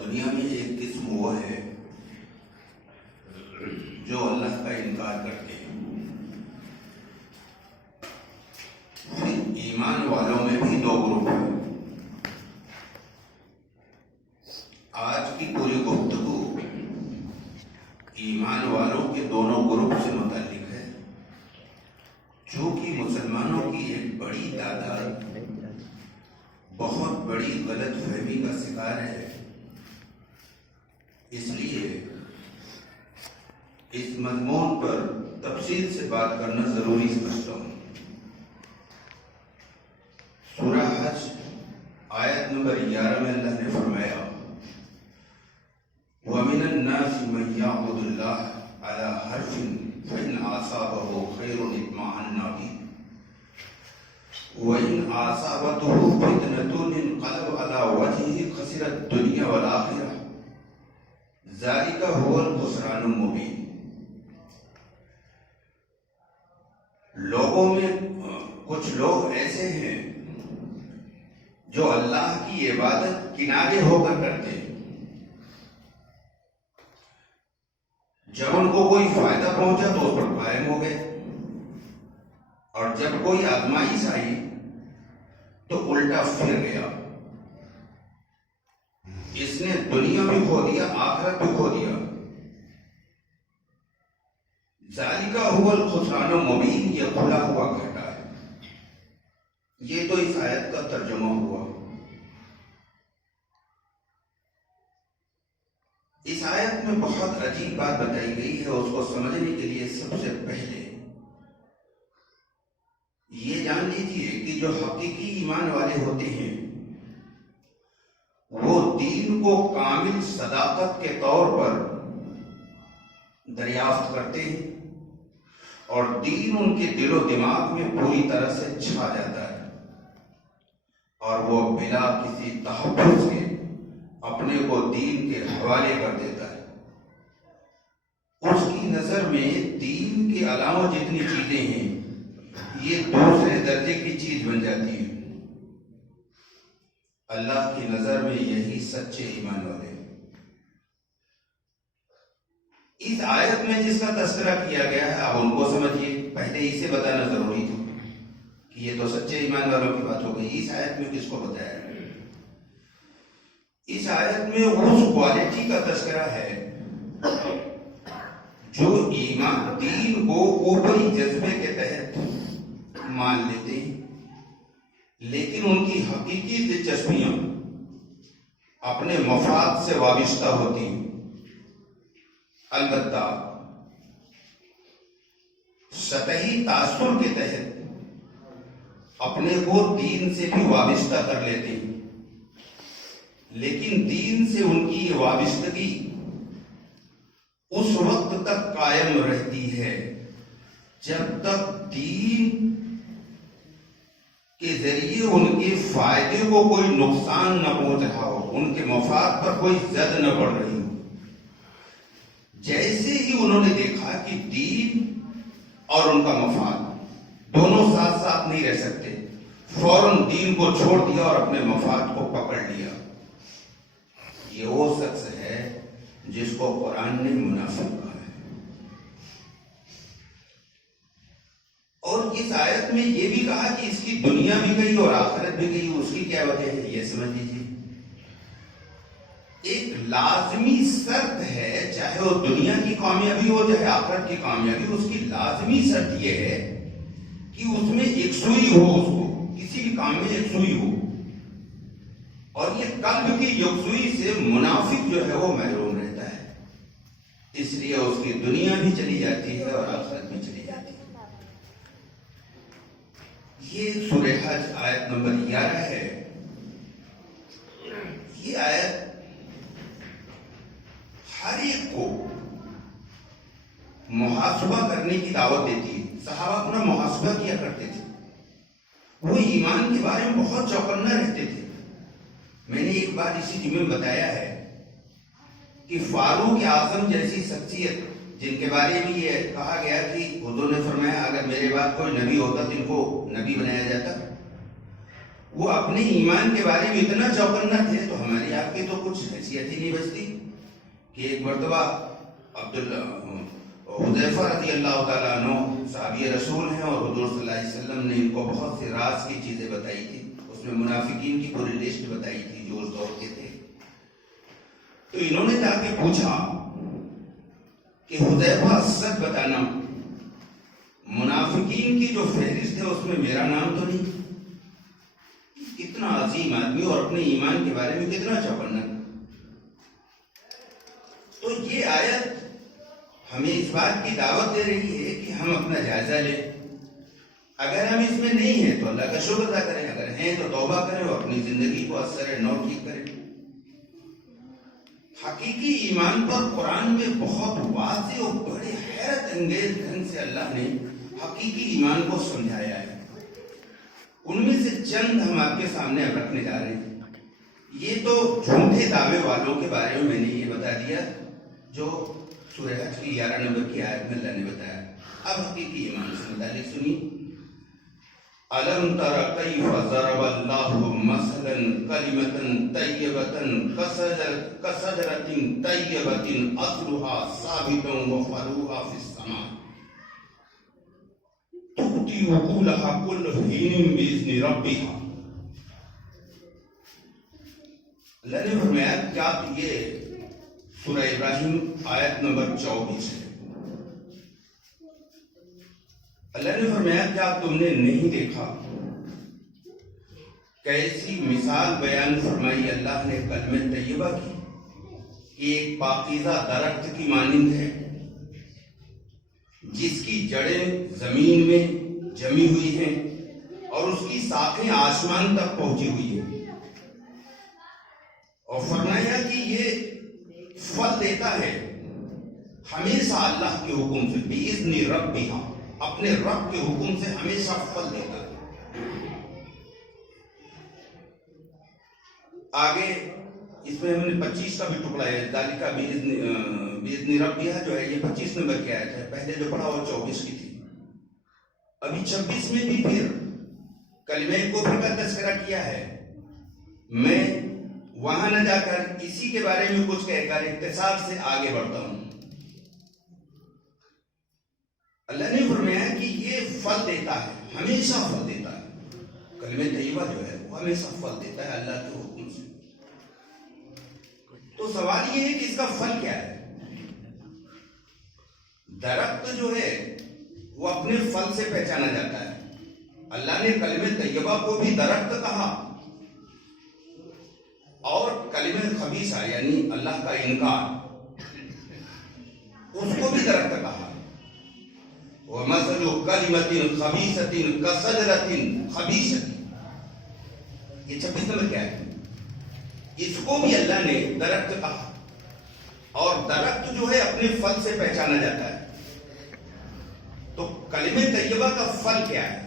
دنیا میں ایک قسم وہ ہے جو اللہ کا انکار کرتے ہیں. پھر ایمان والوں میں بھی دو گروپ ہیں. آج کی پوری گفتگو ایمان والوں کے دونوں گروپ سے متعلق ہے. چونکہ مسلمانوں کی ایک بڑی تعداد بہت بڑی غلط فہمی کا شکار ہے، اس لیے اس مضمون پر تفصیل سے بات کرنا ضروری سمجھتا ہوں. سورہ حج آیت نمبر 11 میں اللہ نے فرمایا وَمِنَ النَّاسِ مَن يَعْبُدُ اللَّهَ عَلَى حَرْفٍ فَإِنْ أَصَابَهُ خَيْرٌ اطْمَأَنَّ بِهِ وَإِنْ أَصَابَتْهُ فِتْنَةٌ انقلب على وجهه خسر الدنيا والآخرة ذلك هو الخسران المبين. لوگوں میں کچھ لوگ ایسے ہیں جو اللہ کی عبادت کنارے ہو کر کرتے ہیں. جب ان کو کوئی فائدہ پہنچا تو اس پر قائم ہو گئے، اور جب کوئی آزمائش آئی تو الٹا پھر گیا. اس نے دنیا بھی کھو دیا، آخرت بھی کھو دیا. ذالک هو الخسران المبین، یہ کھلا ہوا گھاٹا ہے. یہ تو اس آیت کا ترجمہ ہوا. اس آیت میں بہت عجیب بات بتائی گئی ہے. اس کو سمجھنے کے لیے سب سے پہلے یہ جان لیجیے کہ جو حقیقی ایمان والے ہوتے ہیں وہ دین کو کامل صداقت کے طور پر دریافت کرتے ہیں، اور دین ان کے دل و دماغ میں پوری طرح سے چھا جاتا ہے، اور وہ بلا کسی تحفظ کے اپنے کو دین کے حوالے کر دیتا ہے. اس کی نظر میں دین کے علاوہ جتنی چیزیں ہیں یہ دوسرے درجے کی چیز بن جاتی ہے. اللہ کی نظر میں یہی سچے ایمان والے ہیں. اس آیت میں جس کا تذکرہ کیا گیا ہے آپ ان کو سمجھیے. پہلے اسے بتانا ضروری تھا کہ یہ تو سچے ایمان والوں کی بات ہو گئی. اس آیت میں کس کو بتایا ہے؟ اس آیت میں اس کوالٹی کا تذکرہ ہے جو ایمان دین کو اوپری جذبے کے تحت مان لیتے ہیں، لیکن ان کی حقیقی دلچسپیاں اپنے مفاد سے وابستہ ہوتی ہیں. البتہ سطحی تاثر کے تحت اپنے کو دین سے بھی وابستہ کر لیتے ہیں، لیکن دین سے ان کی یہ وابستگی اس وقت تک قائم رہتی ہے جب تک دین کے ذریعے ان کے فائدے کو کوئی نقصان نہ پہنچ رہا ہو، ان کے مفاد پر کوئی زد نہ پڑ رہی ہو. جیسے ہی انہوں نے دیکھا کہ دین اور ان کا مفاد دونوں ساتھ ساتھ نہیں رہ سکتے، فوراً دین کو چھوڑ دیا اور اپنے مفاد کو پکڑ لیا. یہ وہ شخص ہے جس کو قرآن نے منافق کہا ہے. اور اس آیت میں یہ بھی کہا کہ اس کی دنیا بھی گئی اور آخرت بھی گئی. اس کی کیا وجہ ہے یہ سمجھ لیجیے. ایک لازمی شرط ہے، چاہے وہ دنیا کی کامیابی ہو چاہے آخرت کی کامیابی، اس کی لازمی شرط یہ ہے کہ اس میں یکسوئی ہو، اس کو کسی بھی کام میں یکسوئی ہو. اور یہ قلب کی یکسوئی سے منافق جو ہے وہ محروم رہتا ہے. اس لیے اس کی دنیا بھی چلی جاتی ہے اور آخرت بھی چلی جاتی ہے. یہ سورہ حج آیت نمبر 11 ہے. یہ آیت ہر ایک کو محاسبہ کرنے کی دعوت دیتی ہے. صحابہ اپنا محاسبہ کیا کرتے تھے. وہ ایمان کے بارے میں بہت چوکنا رہتے تھے. میں نے ایک بار اسی جمعے میں بتایا ہے کہ فاروق اعظم جیسی شخصیت جن کے بارے میں یہ کہا گیا کہ حضور نے فرمایا اگر میرے بعد کوئی نبی ہوتا تو ان کو نبی بنایا جاتا، وہ اپنے ایمان کے بارے میں اتنا چوکنا تھے تو ہماری آپ کی تو کچھ حیثیت ہی نہیں بچتی کہ ایک مرتبہ حذیفہ رضی اللہ تعالیٰ عنہ صحابی رسول ہیں اور حضور صلی اللہ علیہ وسلم نے ان کو بہت سے راز کی چیزیں بتائی تھی. اس میں منافقین کی پوری لسٹ بتائی تھی جو اس دور کے تھے. تو انہوں نے جا کے پوچھا کہ حذیفہ سچ بتانا, منافقین کی جو فہرست ہے اس میں میرا نام تو نہیں؟ کتنا عظیم آدمی اور اپنے ایمان کے بارے میں کتنا چوکنا. تو یہ آیت ہمیں اس بات کی دعوت دے رہی ہے کہ ہم اپنا جائزہ لیں. اگر ہم اس میں نہیں ہیں تو اللہ کا شکر ادا کریں, اگر ہیں تو توبہ کریں اور اپنی زندگی کو اثر نو ٹھیک کریں. حقیقی ایمان پر قرآن میں بہت واضح اور بڑے حیرت انگیز ڈھنگ سے اللہ نے حقیقی ایمان کو سمجھایا ہے. ان میں سے چند ہم آپ کے سامنے اب رکھنے جا رہے ہیں. یہ تو جھوٹے دعوے والوں کے بارے میں نے یہ بتا دیا جو سورہ حج کی 11 نمبر کی آیت میں اللہ نے بتایا. اب حقیقی ایمان سے متعلق سنیے. أَلَمْ تَرَ كَيْفَ ضَرَبَ اللَّهُ مَثَلًا كَلِمَةً طَيِّبَةً كَشَجَرَةٍ طَيِّبَةٍ أَصْلُهَا ثَابِتٌ وَفَرْعُهَا فِي السَّمَاءِ تُؤْتِي أُكُلَهَا كُلَّ حِينٍ بِإِذْنِ رَبِّهَا. اللہ نے فرمایا کیا یہ سورہ ابراہیم آیت نمبر 24 ہے. اللہ نے فرمایا کیا تم نے نہیں دیکھا کیسی مثال بیان فرمائی اللہ نے کلمہ طیبہ کی کہ ایک پاکیزہ درخت کی مانند ہے جس کی جڑیں زمین میں جمی ہوئی ہیں اور اس کی شاخیں آسمان تک پہنچی ہوئی ہیں. اور فرمایا کہ یہ پھل دیتا ہے ہمیشہ اللہ کے حکم سے, بِإِذْنِ رَبِّهَا, اپنے رب کے حکم سے ہمیشہ پھل دیتا ہے. آگے اس میں ہم نے 25 کا بھی ٹکڑا ہے, ذالک بِإِذْنِ رَبِّهَا جو ہے یہ 25 نمبر کی آیت ہے. پہلے جو پڑھا وہ 24 کی تھی. ابھی 26 میں بھی پھر کلمہ کفر کا تذکرہ کیا ہے. میں وہاں نہ جا کر اسی کے بارے میں کچھ کہہ کر اختصار سے آگے بڑھتا ہوں. اللہ نے فرمایا کہ یہ پھل دیتا ہے, ہمیشہ پھل دیتا ہے. کلمہ طیبہ جو ہے وہ ہمیشہ پھل دیتا ہے اللہ کے حکم سے. تو سوال یہ ہے کہ اس کا پھل کیا ہے؟ درخت جو ہے وہ اپنے پھل سے پہچانا جاتا ہے. اللہ نے کلمہ طیبہ کو بھی درخت کہا اور کلمہ خبیثہ یعنی اللہ کا انکار اس کو بھی درخت کہا. وَمَثَلُ كَلِمَةٍ خَبِيثَةٍ كَشَجَرَةٍ خَبِيثَةٍ, یہ 26 نمبر کیا ہے؟ اس کو بھی اللہ نے درخت کہا اور درخت جو ہے اپنے پھل سے پہچانا جاتا ہے. تو کلمہ طیبہ کا پھل کیا ہے؟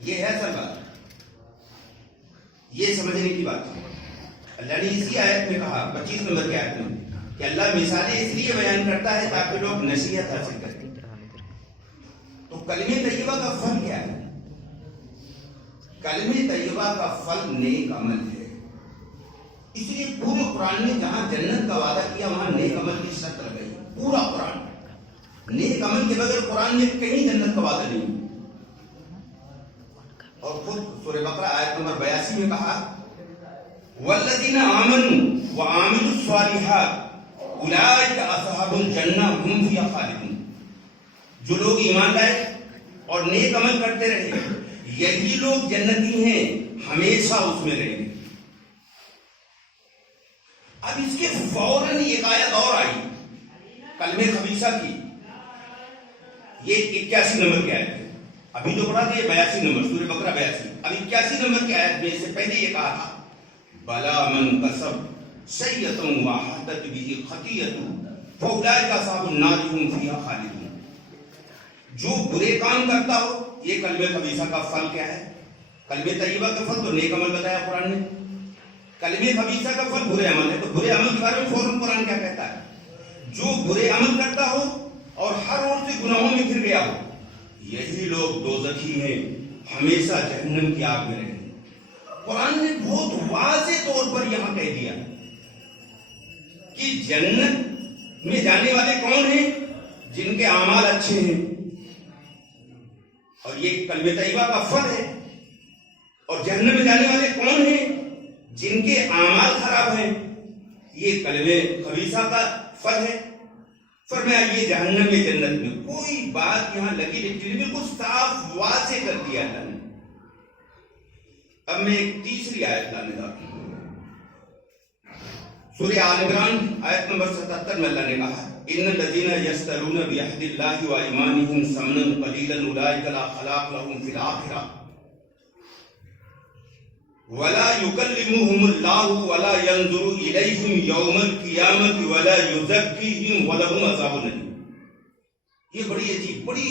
یہ ہے اصل بات, یہ سمجھنے کی بات ہے. اللہ نے اسی آیت میں کہا 25 نمبر کی آیت میں کہ اللہ مثالیں اس لیے بیان کرتا ہے تاکہ لوگ نصیحت حاصل کریں. تو کلمہ طیبہ کا پھل کیا ہے؟ کلمہ طیبہ کا پھل نیک عمل ہے. اس لیے پورے قرآن میں جہاں جنت کا وعدہ کیا وہاں نیک عمل کی شرط لگائی. پورا قرآن نیک عمل کے بغیر قرآن میں کہیں جنت کا وعدہ نہیں. اور خود سورہ بقرہ آیت نمبر 82 میں کہا والذین آمنوا وعاملوا الصالحات اولئک اصحاب الجنہ هم فیہا خالدون. جو لوگ ایمان لائے اور نیک عمل کرتے رہے یہی لوگ جنتی ہیں, ہمیشہ اس میں رہیں گے. اب اس کے فوراً ایک آیت اور آئی کلمہ خبیثہ کی, یہ 81 نمبر کی آیت ہے. ابھی جو پڑھا تھا یہ 82 نمبر سورہ بقرہ 82. اب 81 نمبر کی آیت میں اس سے پہلے یہ کہا تھا بلا من کسب سیئۃ وحاطت بہ خطیئۃ فاولئک اصحاب النار هم فیہا خالدون. جو برے کام کرتا ہو, یہ کلمہ خبیثہ کا پھل کیا ہے؟ کلمہ طیبہ کا پھل تو نیک عمل بتایا قرآن نے, کلمہ خبیثہ کا پھل برے عمل ہے. تو برے عمل کے بارے میں فوراً قرآن کیا کہتا ہے؟ جو برے عمل کرتا ہو اور ہر اور سے گناہوں میں گر گیا ہو یہی لوگ دوزخی ہیں, ہمیشہ جہنم کی آگ میں رہیں گے۔ قرآن نے بہت واضح طور پر یہاں کہہ دیا کہ جنت میں جانے والے کون ہیں؟ جن کے اعمال اچھے ہیں، اور یہ کلمہ طیبہ کا فل ہے۔ اور جہنم میں جانے والے کون ہیں؟ جن کے اعمال خراب ہیں، یہ کلمہ خبیثہ کا فل ہے۔ فرمایا یہ جہنم میں جنت میں، کوئی بات یہاں لگی لکھی نہیں، بالکل صاف واضح کر دیا اللہ نے۔ اب میں ایک تیسری آیت لانے جا رہا ہوں، سورہ آل عمران آیت نمبر 77 میں اللہ نے کہا ان الذین یشترون بعہد اللہ وایمانہم ثمنا قلیلا اولئک لا خلاق لهم فی الآخرہ ولا یکلمهم اللہ ولا ینظر الیہم یوم القیامۃ ولا یزکیہم ولہم عذاب الیم۔ یہ بڑی عجیب، بڑی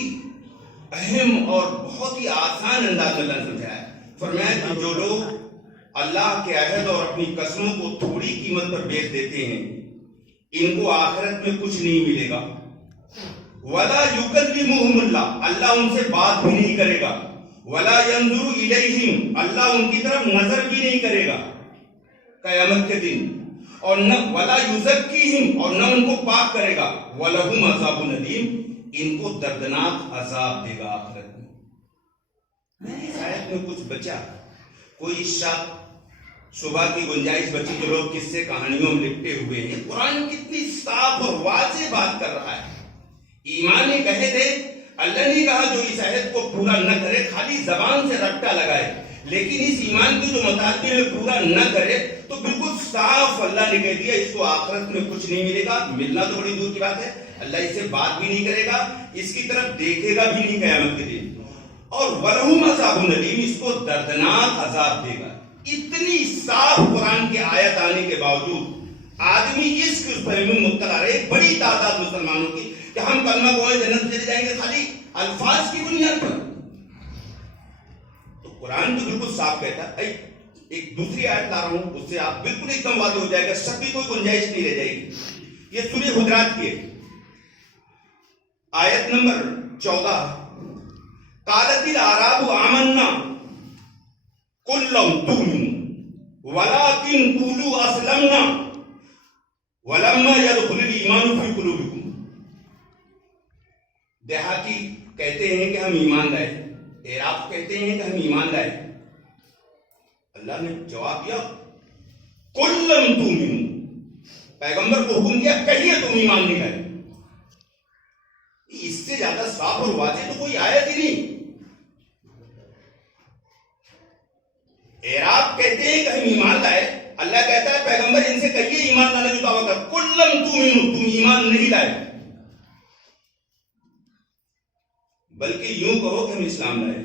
اہم اور بہت ہی آسان انداز میں اللہ نے سمجھایا ہے۔ فرمایا کہ جو لوگ اللہ کے عہد اور اپنی قسموں کو تھوڑی قیمت پر بیچ دیتے ہیں، ان کو آخرت میں کچھ نہیں ملے گا۔ ولا یکلمہم اللہ، اللہ ان سے بات بھی نہیں کرے گا۔ ولا ینظر الیہم، اللہ ان کی طرف نظر بھی نہیں کرے گا قیامت کے دن۔ اور نہ ولا یزکیہم، اور نہ ان کو پاک کرے گا۔ ولہم عذاب الیم، ان کو دردناک عذاب دے گا آخرت میں۔ اس آیت میں کچھ بچا، کوئی شک صبح کی گنجائش بچی جو لوگ قصے کہانیوں میں لپٹے ہوئے ہیں۔ قرآن کتنی صاف اور واضح بات کر رہا ہے۔ ایمان نے کہے دے، اللہ نے کہا جو اس عہد کو پورا نہ کرے خالی زبان سے رٹا لگائے، لیکن اس ایمان کو جو مطالبے میں پورا نہ کرے تو بالکل صاف اللہ نے کہہ دیا اس کو آخرت میں کچھ نہیں ملے گا۔ ملنا تو بڑی دور کی بات ہے، اللہ اس سے بات بھی نہیں کرے گا، اس کی طرف دیکھے گا بھی نہیں قیامت کے دن۔ اور وَلَهُمْ عَذَابٌ أَلِيمٌ، اس کو دردناک عذاب دے گا۔ اتنی صاف قرآن کی آیت آنے کے باوجود آدمی اس فہم میں مبتلا رہے، بڑی تعداد مسلمانوں کی، کہ ہم کلمہ گوئے جنت چلے جائیں گے خالی الفاظ کی بنیاد پر۔ تو قرآن تو بالکل صاف کہتا ہے۔ ایک دوسری آیت لا رہا ہوں، اس سے آپ بالکل ایک دم واضح ہو جائے گا، شک کی کوئی گنجائش نہیں رہ جائے گی۔ یہ سورہ حجرات کی ہے، آیت نمبر 14۔ قالت الاعراب آمنا قل لم تؤمنوا ولكن قولوا اسلمنا ولما يدخل الايمان في قلوبكم۔ دیہاتی کہتے ہیں کہ ہم ایمان لائے، اعراب کہتے ہیں کہ ہم ایمان لائے۔ اللہ نے جواب دیا قل لم تؤمنوا، پیغمبر کو حکم دیا کہیے تم ایمان نہیں لائے۔ اس سے زیادہ صاف اور واضح تو کوئی آیت ہی نہیں۔ اعراب کہتے ہیں کہ ہم ایمان لائے، اللہ کہتا ہے پیغمبر ان سے کہیے ایمان لانے کی دعویٰ کر، قل لم تؤمنوا، تم ایمان نہیں لائے، بلکہ یوں کہو کہ ہم اسلام لائے۔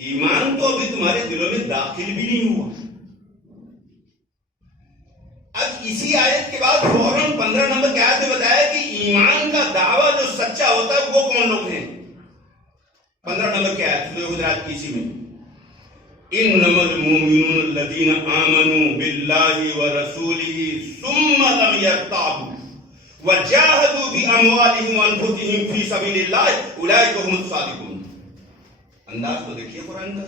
ایمان تو ابھی تمہارے دلوں میں داخل بھی نہیں ہوا۔ اب اسی آیت کے بعد فوراً 15 نمبر کی آیت میں بتایا کہ ایمان کا دعویٰ جو سچا ہوتا ہے وہ کون لوگ ہیں۔ 15 نمبر کی آیت سورہ حجرات کی اسی میں، انما المؤمنون الذين آمنوا بالله ورسوله ثم لم يرتابوا وجاهدوا بأموالهم وأنفسهم في سبيل الله أولئك هم الصادقون۔ انداز تو دیکھیے قرآن کا،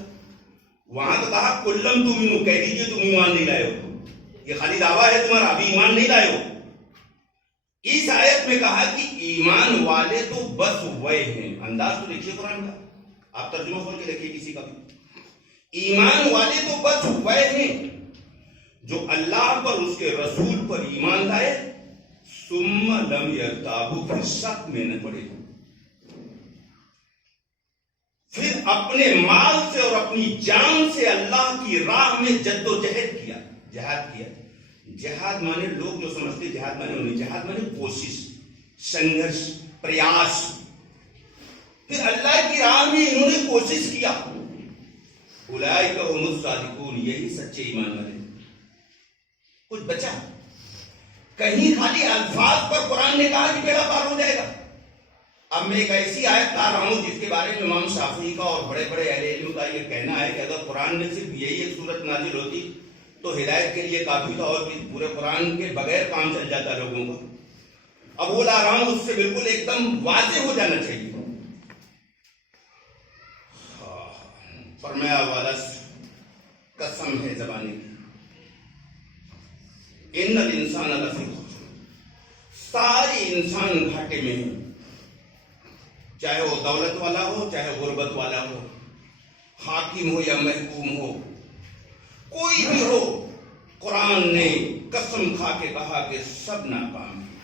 وہاں تو کہا قل لم تؤمنوا، کہہ دیجیے تم ایمان نہیں لائے ہو، یہ خالی دعویٰ ہے تمہارا، ابھی ایمان نہیں لائے ہو۔ اس آیت میں کہا کہ ایمان والے تو بس وہ ہیں، انداز تو دیکھیے قرآن کا، آپ ترجمہ کھول کے دیکھیے کسی کا بھی، ایمان والے تو بس وہ ہیں جو اللہ پر اس کے رسول پر ایمان لائے، ثم لم یرتابوا، پھر شک میں نہ پڑے، پھر اپنے مال سے اور اپنی جان سے اللہ کی راہ میں جد و جہد کیا، جہاد کیا۔ جہاد مانے لوگ جو سمجھتے جہاد مانے انہیں، جہاد مانے کوشش، سنگھرش، پریاس۔ پھر اللہ کی راہ میں انہوں نے کوشش کیا، اولئک هم الصادقون، یہی سچے ایمان والے۔ کچھ بچا کہیں خالی الفاظ پر قرآن نے کہا کہ بیڑا پار ہو جائے گا۔ اب میں ایک ایسی آیت لا رہا ہوں جس کے بارے میں امام شافعی کا اور بڑے بڑے اہل علم کا یہ کہنا ہے کہ اگر قرآن میں صرف یہی ایک صورت نازل ہوتی تو ہدایت کے لیے کافی تھا، اور پورے قرآن کے بغیر کام چل جاتا لوگوں کا۔ اب وہ لا رہا ہوں، اس سے بالکل ایک دم واضح ہو جانا چاہیے۔ فرمایا والا قسم ہے زبانی کی، ان الانسان لفی خسر، سارے انسان گھاٹے میں ہیں، چاہے وہ دولت والا ہو چاہے غربت والا ہو، حاکم ہو یا محکوم ہو، کوئی بھی ہو، قرآن نے قسم کھا کے کہا کہ سب ناکام ہیں۔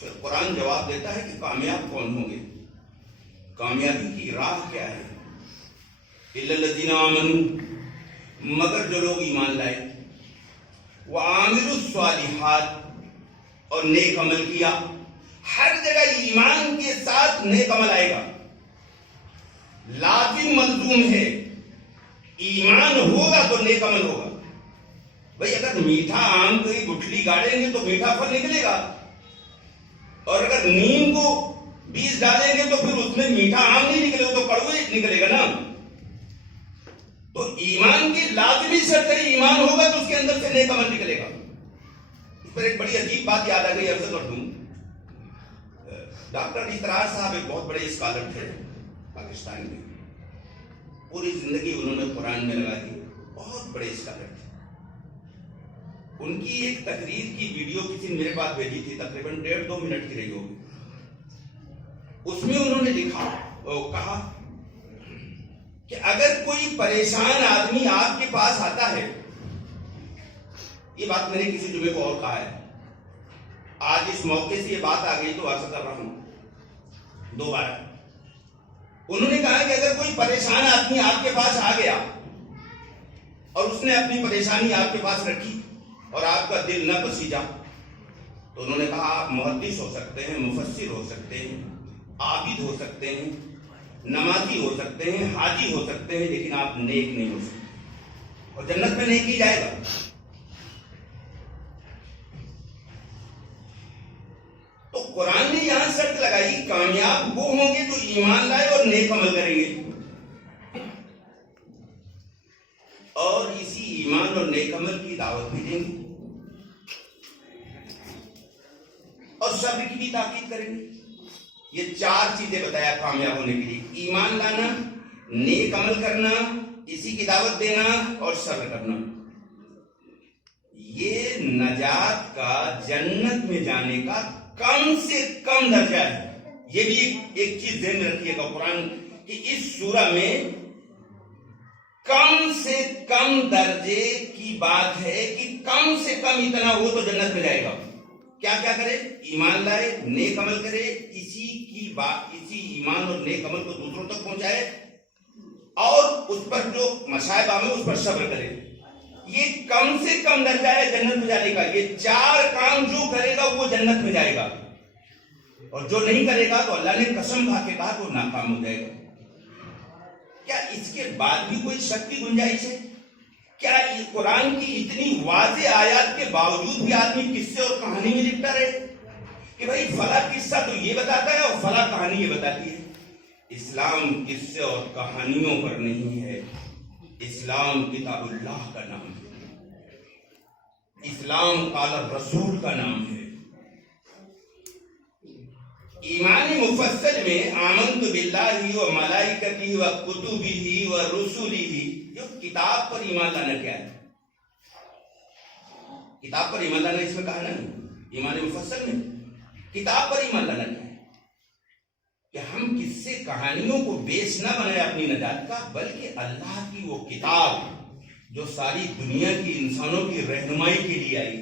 پھر قرآن جواب دیتا ہے کہ کامیاب کون ہوں گے، کامیابی کی راہ کیا ہے؟ الا الذین آمنوا، مگر جو لوگ ایمان لائے، وعاملوا الصالحات، اور نیک عمل کیا۔ ہر جگہ ایمان کے ساتھ نیک عمل آئے گا، لازم ملزوم ہے، ایمان ہوگا تو نیک عمل ہوگا۔ بھئی اگر میٹھا آم کی گٹھلی گاڑیں گے تو میٹھا پھل نکلے گا، اور اگر نیم کو بیج ڈالیں گے تو پھر اس میں میٹھا آم نہیں نکلے گا، تو کڑوے نکلے گا نا۔ تو ایمان کی لازمی شرط ہے، ایمان ہوگا تو اس کے اندر سے نیک عمل نکلے گا۔ اس پر ایک بڑی عجیب بات یاد آ گئی، عرض کر دوں۔ ڈاکٹر اسرار صاحب ایک بہت بڑے اسکالر تھے پاکستان میں، پوری زندگی انہوں نے قرآن میں لگا دی، بہت بڑے اسکالر تھے۔ ان کی ایک تقریر کی ویڈیو کسی نے میرے پاس بھیجی تھی، تقریباً 1.5-2 منٹ کی رہی ہوگی۔ اس میں انہوں نے کہا کہ اگر کوئی پریشان آدمی آپ کے پاس آتا ہے، یہ بات میں نے کسی جمعے کو اور کہا ہے، آج اس موقع سے یہ بات آ گئی تو عرض کر رہا ہوں دوبارہ۔ انہوں نے کہا کہ اگر کوئی پریشان آدمی آپ کے پاس آ گیا اور اس نے اپنی پریشانی آپ کے پاس رکھی اور آپ کا دل نہ پسیجا، تو انہوں نے کہا آپ محدث ہو سکتے ہیں، مفسر ہو سکتے ہیں، عابد ہو سکتے ہیں، نمازی ہو سکتے ہیں، حاجی ہو سکتے ہیں، لیکن آپ نیک نہیں ہو سکتے، اور جنت میں نیک ہی جائے گا۔ تو قرآن نے یہاں شرط لگائی، کامیاب وہ ہوں گے جو ایمان لائے اور نیک عمل کریں گے، اور اسی ایمان اور نیک عمل کی دعوت بھی دیں گے، اور صبر کی بھی تاکید کریں گے۔ یہ 4 چیزیں بتایا کامیاب ہونے کے لیے: ایمان لانا، نیک عمل کرنا، اسی کی دعوت دینا، اور صبر کرنا۔ یہ نجات کا، جنت میں جانے کا کم سے کم درجہ ہے۔ یہ بھی ایک چیز ذہن میں رکھیے گا قرآن کہ اس سورہ میں کم سے کم درجے کی بات ہے کہ کم سے کم اتنا ہو تو جنت میں جائے گا۔ کیا کیا کرے؟ ایمان لائے، نیک عمل کرے، اسی کی بات، اسی ایمان اور نیک عمل کو دوسروں تک پہنچائے، اور اس پر جو مصائب آئیں اس پر صبر کرے۔ یہ کم سے کم درجہ ہے جنت میں جانے کا۔ یہ 4 کام جو کرے گا وہ جنت میں جائے گا، اور جو نہیں کرے گا تو اللہ نے قسم کھا کے کہا تو ناکام ہو جائے گا۔ کیا اس کے بعد بھی کوئی شک کی گنجائش ہے؟ کیا قرآن کی اتنی واضح آیات کے باوجود بھی آدمی قصے اور کہانی میں لپٹا رہے کہ بھائی فلاں قصہ تو یہ بتاتا ہے اور فلاں کہانی یہ بتاتی ہے؟ اسلام قصے اور کہانیوں پر نہیں ہے، اسلام کتاب اللہ کا نام ہے، اسلام قال الرسول کا نام ہے۔ ایمان مفصل میں آمنت باللہ و ملائکتہ و کتبہ و رسلہ، جو کتاب پر ایمان لانا کیا ہے؟ کتاب پر ایمان لانا اس میں کہا نا، ایمان مفصل میں کتاب پر ایمان لانا کیا ہے؟ کہ ہم قصے کہانیوں کو بیس نہ بنائے اپنی نجات کا، بلکہ اللہ کی وہ کتاب جو ساری دنیا کی انسانوں کی رہنمائی کے لیے آئی،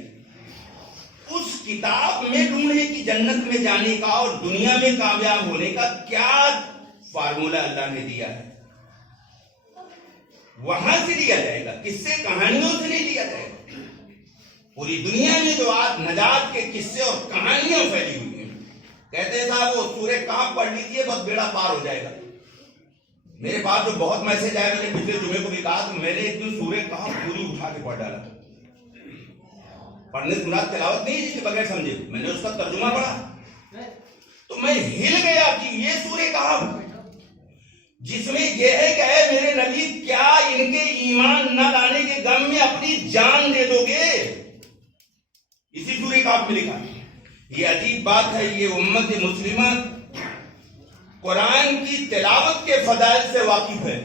اس کتاب میں ڈھونڈے کہ جنت میں جانے کا اور دنیا میں کامیاب ہونے کا کیا فارمولا اللہ نے دیا ہے، وہاں سے لیا جائے گا، قصے کہانیوں سے نہیں لیا جائے گا۔ پوری دنیا میں جو آج نجات کے قصے اور کہانیاں پھیلی ہوئی ہیں، کہتے ہیں صاحب وہ سورہ کہف پڑھ لیجیے بس بیڑا پار ہو جائے گا۔ میرے پاس جو بہت میسج آئے، میں نے پچھلے جمعے کو بھی کہا تو میں نے ایک دن سورہ کہف پوری اٹھا کے پڑھ ڈالا۔ پڑھنے سے مراد تلاوت نہیں جس کے بغیر سمجھے، میں نے اس کا ترجمہ پڑھا تو میں ہل گیا کہ یہ سورہ کہف جس میں یہ ہے کہ اے میرے نبی کیا ان کے ایمان نہ لانے کے غم میں اپنی جان دے دو گے؟ اسی سورہ کہف میں لکھا۔ یہ عجیب بات ہے، یہ امت مسلمہ قرآن کی تلاوت کے فضائل سے واقف ہے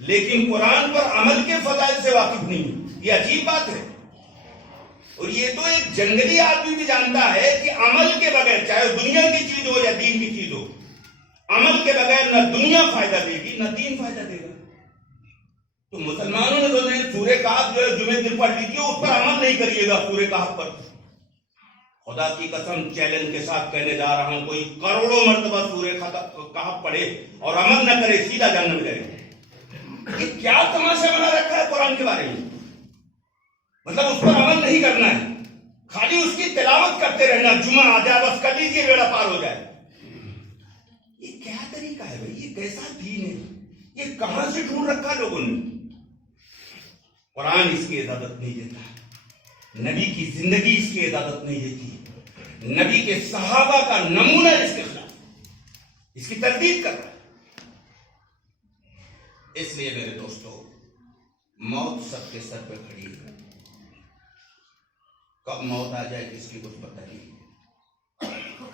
لیکن قرآن پر عمل کے فضائل سے واقف نہیں. یہ عجیب بات ہے. اور یہ تو ایک جنگلی آدمی بھی جانتا ہے کہ عمل کے بغیر، چاہے دنیا کی چیز ہو یا دین کی چیز ہو، عمل کے بغیر نہ دنیا فائدہ دے گی نہ دین فائدہ دے گا. تو مسلمانوں نے سوچا سورہ کہف جو ہے جمعے دن پڑھ لیجیے، اس پر عمل نہیں کریے گا. سورہ کہف پر خدا کی قسم چیلنج کے ساتھ کہنے جا رہا ہوں، کوئی کروڑوں مرتبہ سورہ کہف پڑھے اور عمل نہ کرے، سیدھا جہنم جائے گا. یہ کیا تماشا بنا رکھا ہے قرآن کے بارے میں؟ مطلب اس پر عمل نہیں کرنا ہے، خالی اس کی تلاوت کرتے رہنا، جمعہ آ جائے بس کر لیجیے، بیڑا پار ہو جائے. یہ کیا طریقہ ہے بھائی؟ یہ کیسا دین ہے؟ یہ کہاں سے ڈھونڈ رکھا لوگوں نے؟ قرآن اس کی اجازت نہیں دیتا، نبی کی زندگی اس کی اجازت نہیں دیتی، نبی کے صحابہ کا نمونہ اس کے خلاف، اس کی تردید کر رہا ہے. اس لیے میرے دوستو، موت سب کے سر پہ کھڑی ہے. کب موت آ جائے کس کی کچھ پتہ نہیں.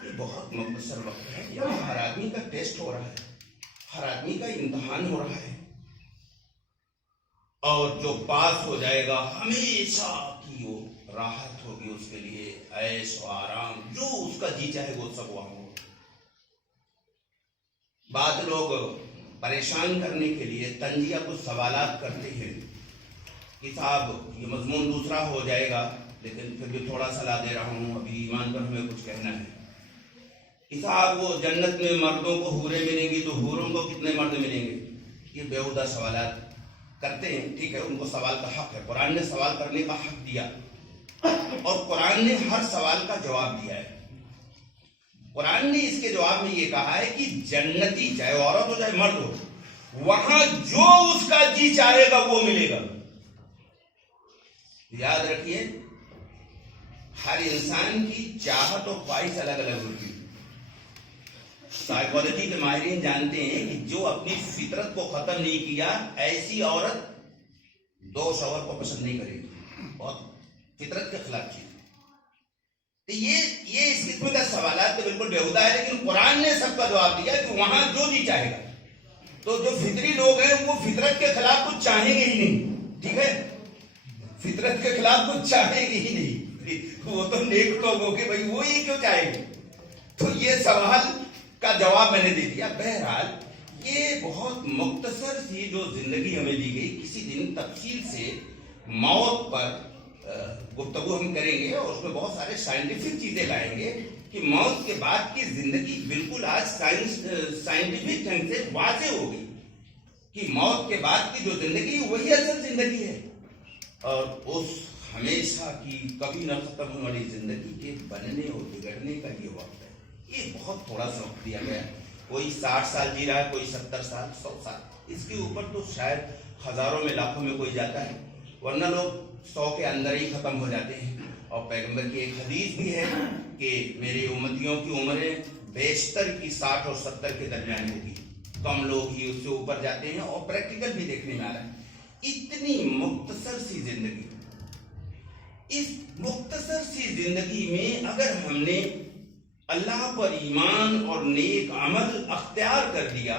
یہ بہت مختصر وقت ہے، یہاں ہر آدمی کا ٹیسٹ ہو رہا ہے، ہر آدمی کا امتحان ہو رہا ہے، اور جو پاس ہو جائے گا ہمیشہ کی وہ راحت ہوگی اس کے لیے، عیش و آرام، جو اس کا جی چاہے وہ سب وہاں ہو. بعض لوگ پریشان کرنے کے لیے تنزیہ کچھ سوالات کرتے ہیں کہ صاحب یہ مضمون دوسرا ہو جائے گا لیکن پھر بھی تھوڑا سا لا دے رہا ہوں، ابھی ایمان پر ہمیں کچھ کہنا ہے. کہ صاحب وہ جنت میں مردوں کو حوریں ملیں گی تو حوروں کو کتنے مرد ملیں گے؟ یہ بیہودہ سوالات کرتے ہیں. ٹھیک ہے، ان کو سوال کا حق ہے، قرآن نے سوال کرنے کا حق دیا اور قرآن نے ہر سوال کا جواب دیا ہے. قرآن نے اس کے جواب میں یہ کہا ہے کہ جنتی چاہے عورت ہو چاہے مرد ہو، وہاں جو اس کا جی چاہے گا وہ ملے گا. یاد رکھیے، ہر انسان کی چاہت اور خواہش الگ الگ ہوتی ہے. سائیکالوجی کے ماہرین جانتے ہیں کہ جو اپنی فطرت کو ختم نہیں کیا، ایسی عورت 2 شوہر کو پسند نہیں کرے گی. بہت فطرت کے خلاف چیز. یہ اس قسم کا سوالات تو بالکل بیہودہ ہے، لیکن قرآن نے سب کا جواب دیا کہ وہاں جو جی چاہے گا. تو جو فطری لوگ ہیں وہ فطرت کے خلاف کچھ چاہیں گے ہی نہیں. ٹھیک ہے، فطرت کے خلاف کچھ چاہیں گے ہی نہیں. وہ تو نیک لوگ ہو کے بھائی وہی کیوں چاہیں گے. تو یہ سوال کا جواب میں نے دے دیا. بہرحال یہ بہت مختصر سی جو زندگی ہمیں دی گئی، کسی دن تفصیل سے موت پر گفتگو ہم کریں گے اور اس میں بہت سارے سائنٹیفک چیزیں لائیں گے کہ موت کے بعد کی زندگی بالکل آج سائنٹیفک ڈھنگ سے واضح ہوگی کہ موت کے بعد کی جو زندگی وہی اصل زندگی ہے، اور اس ہمیشہ کی کبھی نہ ختم ہونے والی زندگی کے بننے اور بگڑنے کا یہ وقت ہے. یہ بہت تھوڑا سا وقت دیا گیا ہے. کوئی 60 سال جی رہا ہے، کوئی 70 سال، 100 سال، اس کے اوپر تو شاید ہزاروں میں لاکھوں میں کوئی جاتا ہے، ورنہ لوگ 100 کے اندر ہی ختم ہو جاتے ہیں. اور پیغمبر کی ایک حدیث بھی ہے کہ میری امتیوں کی عمریں بیشتر کی 60 اور 70 کے درمیان ہوگی، کم لوگ ہی اس سے اوپر جاتے ہیں. اور پریکٹیکل بھی دیکھنے میں آ رہا ہے. اتنی مختصر سی زندگی، اس مختصر سی زندگی میں اگر ہم نے اللہ پر ایمان اور نیک عمل اختیار کر لیا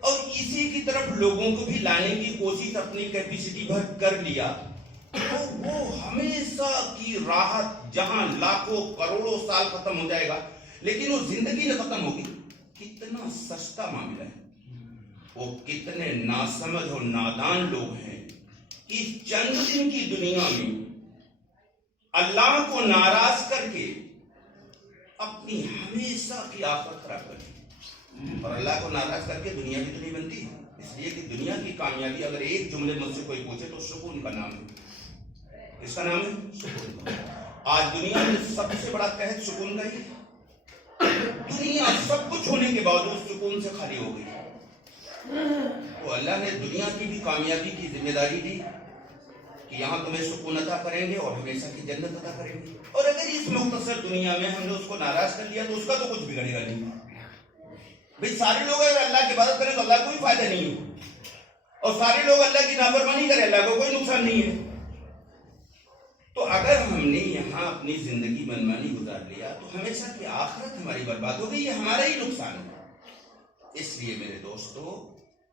اور اسی کی طرف لوگوں کو بھی لانے کی کوشش اپنی کیپیسٹی بھر کر لیا، تو وہ ہمیشہ کی راحت، جہاں لاکھوں کروڑوں سال ختم ہو جائے گا لیکن وہ زندگی نہ ختم ہوگی. کتنا سستا معاملہ ہے. وہ کتنے ناسمجھ اور نادان لوگ ہیں کہ چند دن کی دنیا میں اللہ کو ناراض کر کے اپنی ہمیشہ کی آخرت خراب کر دی. اور اللہ کو ناراض کر کے دنیا بھی تو نہیں بنتی. اس لیے کہ دنیا کی کامیابی اگر ایک جملے مجھ سے کوئی پوچھے تو سکون کا نام ہے. اس کا نام ہے سکون. آج دنیا میں سب سے بڑا قحط سکون کا ہی ہے. دنیا سب کچھ ہونے کے باوجود سکون سے خالی ہو گئی. تو اللہ نے دنیا کی بھی کامیابی کی ذمہ داری دی کہ یہاں تمہیں سکون عطا کریں گے اور ہمیشہ کی جنت عطا کریں گے. اور اگر اس مختصر دنیا میں ہم نے اس کو ناراض کر لیا تو اس کا تو کچھ بگڑے گا نہیں. بھئی سارے لوگ اگر اللہ کی عبادت کریں تو اللہ کو کوئی فائدہ نہیں ہے، اور سارے لوگ اللہ کی نافرمانی کریں اللہ کو کوئی نقصان نہیں ہے. تو اگر ہم نے یہاں اپنی زندگی منمانی گزار لیا تو ہمیشہ کی آخرت ہماری برباد ہو گئی. یہ ہمارا ہی نقصان ہے. اس لیے میرے دوستو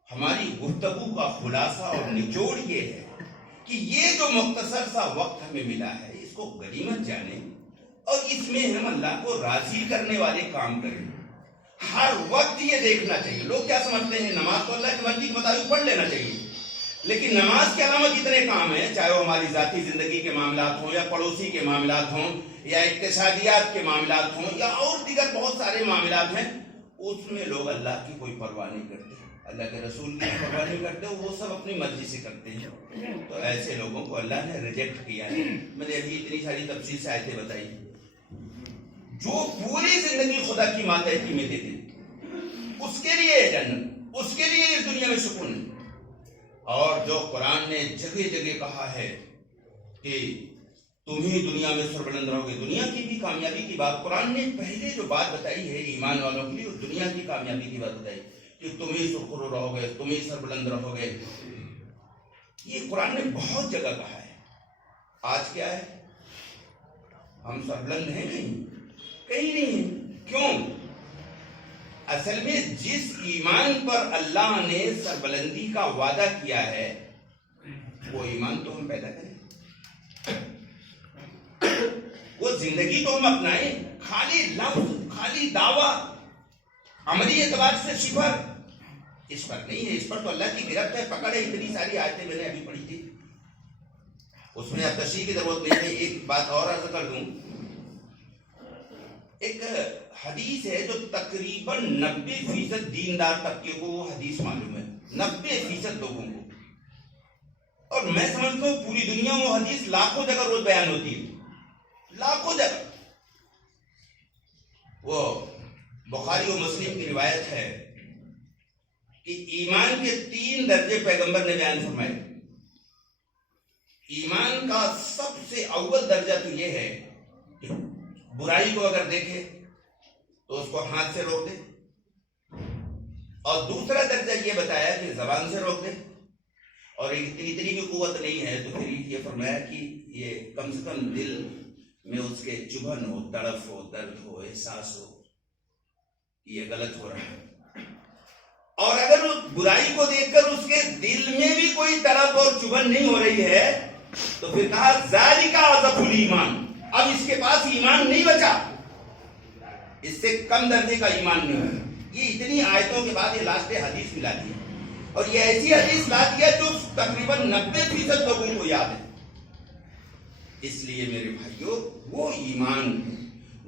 ہماری گفتگو کا خلاصہ اور نچوڑ یہ ہے کہ یہ جو مختصر سا وقت ہمیں ملا ہے اس کو غنیمت جانیں اور اس میں ہم اللہ کو راضی کرنے والے کام کریں. ہر وقت یہ دیکھنا چاہیے. لوگ کیا سمجھتے ہیں نماز تو اللہ کی مرضی کے مطابق پڑھ لینا چاہیے, لیکن نماز کے علاوہ کتنے کام ہیں, چاہے وہ ہماری ذاتی زندگی کے معاملات ہوں یا پڑوسی کے معاملات ہوں یا اقتصادیات کے معاملات ہوں یا اور دیگر بہت سارے معاملات ہیں, اس میں لوگ اللہ کی کوئی پرواہ نہیں کرتے, اللہ کے رسول کی پرواہ نہیں کرتے, وہ سب اپنی مرضی سے کرتے ہیں. تو ایسے لوگوں کو اللہ نے ریجیکٹ کیا ہے. میں نے ابھی اتنی ساری تفصیل سے آیتیں بتائی. جو پوری زندگی خدا کی ماتحتی میں دیتے اس کے لیے جنت, اس کے لیے اس دنیا میں سکون ہے. اور جو قرآن نے جگہ جگہ کہا ہے کہ تم ہی دنیا میں سربلند رہو گے, دنیا کی بھی کامیابی کی بات قرآن نے پہلے جو بات بتائی ہے ایمان والوں کے لیے, اس دنیا کی کامیابی کی بات بتائی کہ تم ہی سرخرو رہو گے, تم ہی سربلند رہو گے. یہ قرآن نے بہت جگہ کہا ہے. آج کیا ہے, ہم سربلند ہیں نہیں, کہیں نہیں ہیں. کیوں؟ اصل میں جس ایمان پر اللہ نے سربلندی کا وعدہ کیا ہے وہ ایمان تو ہم پیدا کریں, وہ زندگی تو ہم اپنائیں. خالی لفظ, خالی دعویٰ, عملی اعتبار سے صفر اس پر نہیں ہے. اس پر تو اللہ کی گرفت ہے, پکڑ ہے. اتنی ساری آیتیں میں نے ابھی پڑھی تھی, اس میں اب تشریح کی ضرورت نہیں ہے. ایک بات اور عرض کر دوں. ایک حدیث ہے جو تقریباً 90% دیندار طبقے کو وہ حدیث معلوم ہے, 90% لوگوں کو. اور میں سمجھتا ہوں پوری دنیا وہ حدیث لاکھوں جگہ روز بیان ہوتی ہے, لاکھوں جگہ. وہ بخاری و مسلم کی روایت ہے کہ ایمان کے 3 درجے پیغمبر نے بیان فرمائے. ایمان کا سب سے اول درجہ تو یہ ہے کہ برائی کو اگر دیکھے تو اس کو ہاتھ سے روک دے, اور دوسرا درجہ یہ بتایا کہ زبان سے روک دے, اور اتنی بھی قوت نہیں ہے تو پھر یہ فرمایا کہ یہ کم سے کم دل میں اس کے چبھن ہو, تڑپ ہو, درد ہو, احساس ہو یہ غلط ہو رہا ہے. اور اگر اس برائی کو دیکھ کر اس کے دل میں بھی کوئی تڑپ اور چبھن نہیں ہو رہی ہے تو پھر کہا ذالک اضعف الایمان, اب اس کے پاس ایمان نہیں بچا, اس سے کم درجے کا ایمان نہیں ہے. یہ اتنی آیتوں کے بعد یہ لاسٹ حدیث ملا دی, اور یہ ایسی حدیث لا دی ہے جو تقریباً 90% لوگوں کو یاد ہے. اس لیے میرے بھائیوں وہ ایمان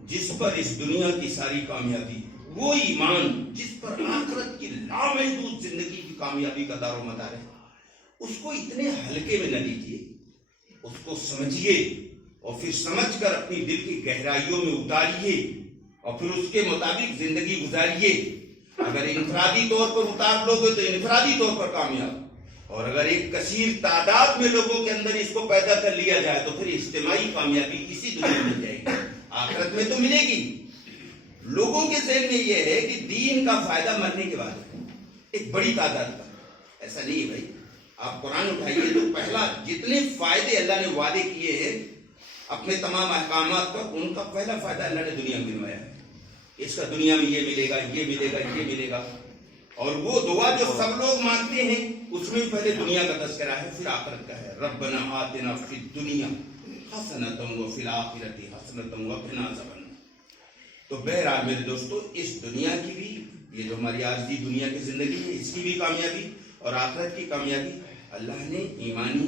جس پر اس دنیا کی ساری کامیابی, وہ ایمان جس پر آخرت کی لامحدود زندگی کی کامیابی کا دار و مدار ہے, اس کو اتنے ہلکے میں نہ لیجیے, اس کو سمجھیے اور پھر سمجھ کر اپنی دل کی گہرائیوں میں اتاریے اور پھر اس کے مطابق زندگی گزاریے. اگر انفرادی طور پر اتار لو گے تو انفرادی طور پر کامیاب, اور اگر ایک کثیر تعداد میں لوگوں کے اندر اس کو پیدا کر لیا جائے تو پھر اجتماعی کامیابی اسی دنیا میں مل جائے گی, آخرت میں تو ملے گی. لوگوں کے ذہن میں یہ ہے کہ دین کا فائدہ مرنے کے بعد ہے, ایک بڑی تعداد کا. ایسا نہیں ہے بھائی. آپ قرآن اٹھائیے تو پہلا جتنے فائدے اللہ نے وعدے کیے ہیں اپنے تمام احکامات پر, ان کا پہلا فائدہ اللہ نے دنیا میں گنوایا ہے. اس کا دنیا میں یہ ملے گا, یہ ملے گا, یہ ملے گا. اور وہ دعا جو سب لوگ مانگتے ہیں اس میں پہلے دنیا کا تذکرہ ہے, پھر آخرت کا ہے. ربنا آتنا فی الدنیا حسنۃ وفی الآخرۃ حسنۃ وقنا عذاب النار. تو بہرحال میرے دوستو اس دنیا کی بھی, یہ جو ہماری عارضی دنیا کی زندگی ہے اس کی بھی کامیابی اور آخرت کی کامیابی اللہ نے ایمانی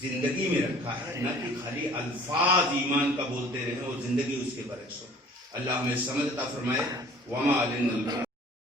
زندگی میں رکھا ہے, نہ کہ خالی الفاظ ایمان کا بولتے رہے اور زندگی اس کے برعکس ہو. اللہ ہمیں سمجھ عطا فرمائے. وما علینا